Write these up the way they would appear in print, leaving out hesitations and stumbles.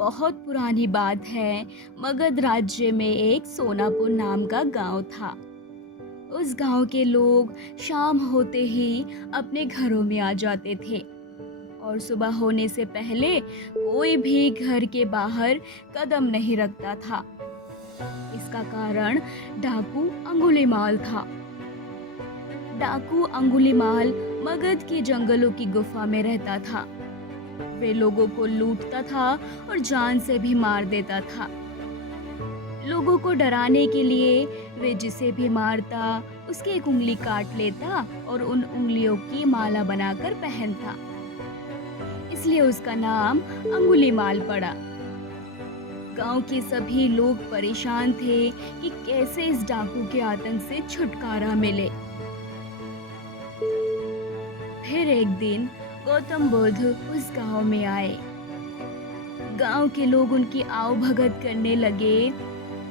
बहुत पुरानी बात है। मगध राज्य में एक सोनापुर नाम का गांव था। उस गांव के लोग शाम होते ही अपने घरों में आ जाते थे और सुबह होने से पहले कोई भी घर के बाहर कदम नहीं रखता था। इसका कारण डाकू अंगुलीमाल था। डाकू अंगुलीमाल मगध के जंगलों की गुफा में रहता था। वे लोगों को लूटता था और जान से भी मार देता था। लोगों को डराने के लिए वे जिसे भी मारता उसकी एक उंगली काट लेता और उन उंगलियों की माला बनाकर पहनता। इसलिए उसका नाम अंगुलीमाल पड़ा। गांव के सभी लोग परेशान थे कि कैसे इस डाकू के आतंक से छुटकारा मिले। फिर एक दिन गौतम बुद्ध उस गांव में आए। गांव के लोग उनकी आवभगत करने लगे,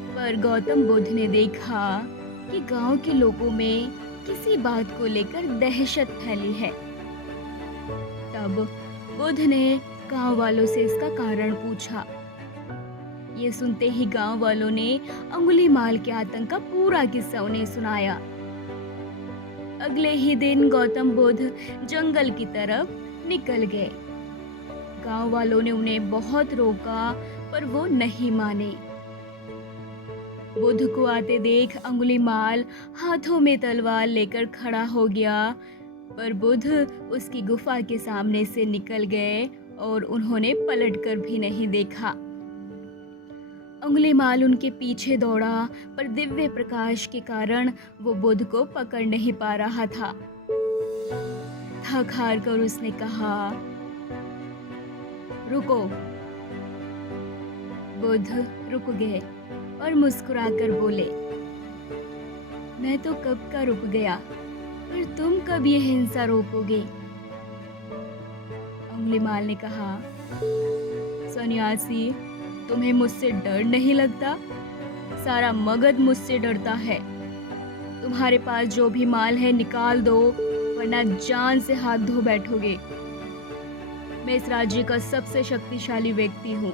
पर गौतम बुद्ध ने देखा कि गांव के लोगों में किसी बात को लेकर दहशत फैली है। तब बुद्ध ने गांव वालों से इसका कारण पूछा। ये सुनते ही गांव वालों ने अंगुलीमाल के आतंक का पूरा किस्सा उन्हें सुनाया। अगले ही दिन गौतम बुद्ध जंगल की तरफ निकल गए। गांव वालों ने उन्हें बहुत रोका, पर वो नहीं माने। बुद्ध को आते देख अंगुलीमाल हाथों में तलवार लेकर खड़ा हो गया, पर बुद्ध उसकी गुफा के सामने से निकल गए और उन्होंने पलटकर भी नहीं देखा। अंगुलीमाल उनके पीछे दौड़ा, पर दिव्य प्रकाश के कारण वो बुद्ध को पकड़ नहीं पा रहा था। थक हार कर उसने कहा, रुको। बुद्ध रुक गए और मुस्कुराकर बोले, मैं तो कब का रुक गया, पर तुम कब ये हिंसा रोकोगे? अंगुलीमाल ने कहा, सन्यासी, तुम्हें मुझसे डर नहीं लगता? सारा मगध मुझसे डरता है। तुम्हारे पास जो भी माल है निकाल दो, वरना जान से हाथ धो बैठोगे। मैं इस राज्य का सबसे शक्तिशाली व्यक्ति हूँ।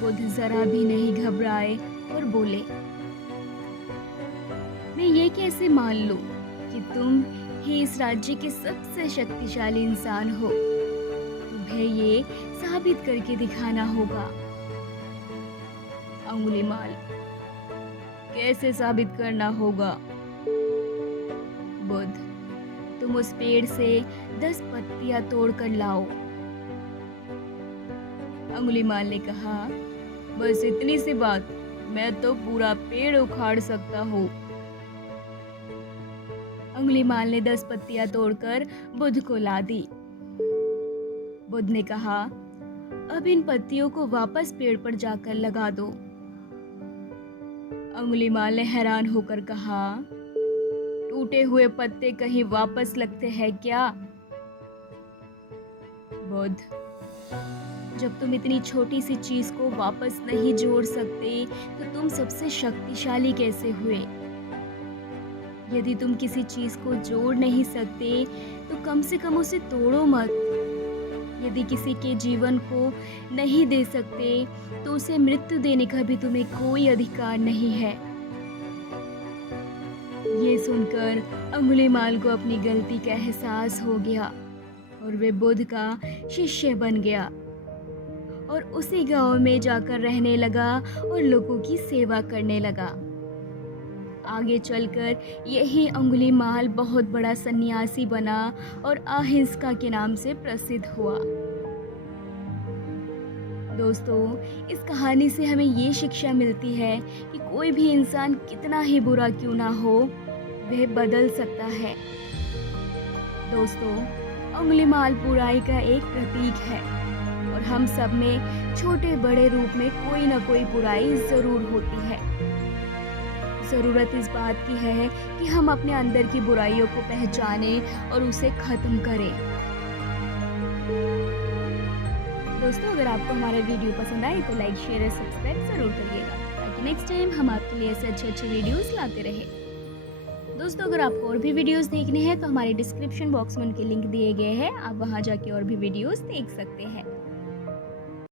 बुद्ध जरा भी नहीं घबराए और बोले, मैं ये कैसे मान लूं कि तुम ही इस राज्य के सबसे शक्तिशाली इंसान हो? तुम्हें ये साबित करके दिखाना होगा। अंगुलीमाल, कैसे साबित करना होगा? बुद्ध, तुम उस पेड़ से 10 पत्तियां तोड़कर लाओ। अंगुलीमाल ने कहा, बस इतनी सी बात? मैं तो पूरा पेड़ उखाड़ सकता हूँ। अंगुलीमाल ने 10 पत्तियां तोड़कर बुद्ध को ला दी। बुद्ध ने कहा, अब इन पत्तियों को वापस पेड़ पर जाकर लगा दो। अंगुलीमाल ने हैरान होकर कहा, टूटे हुए पत्ते कहीं वापस लगते हैं क्या? बुद्ध, जब तुम इतनी छोटी सी चीज को वापस नहीं जोड़ सकते, तो तुम सबसे शक्तिशाली कैसे हुए? यदि तुम किसी चीज को जोड़ नहीं सकते, तो कम से कम उसे तोड़ो मत। यदि किसी के जीवन को नहीं दे सकते, तो उसे मृत्यु देने का भी तुम्हें कोई अधिकार नहीं है। ये सुनकर अंगुलीमाल को अपनी गलती का एहसास हो गया और वे बुद्ध का शिष्य बन गया और उसी गांव में जाकर रहने लगा और लोगों की सेवा करने लगा। आगे चलकर यही अंगुलीमाल बहुत बड़ा सन्यासी बना और अहिंसा के नाम से प्रसिद्ध हुआ। दोस्तों, इस कहानी से हमें ये शिक्षा मिलती है कि कोई भी इंसान कितना ही बुरा क्यों ना हो, वह बदल सकता है। दोस्तों, अंगुलीमाल बुराई का एक प्रतीक है और हम सब में छोटे बड़े रूप में कोई ना कोई बुराई जरूर होती है। ज़रूरत इस बात की है कि हम अपने अंदर की बुराइयों को पहचानें और उसे ख़त्म करें। दोस्तों, अगर आपको हमारा वीडियो पसंद आए तो लाइक, शेयर और सब्सक्राइब ज़रूर करिएगा, ताकि नेक्स्ट टाइम हम आपके लिए ऐसे अच्छे वीडियोस लाते रहें। दोस्तों अगर आपको और भी वीडियोस देखने हैं तो हमारे डिस्क्रिप्शन बॉक्स में उनके लिंक दिए गए हैं, आप वहां जाके और भी वीडियोस देख सकते हैं।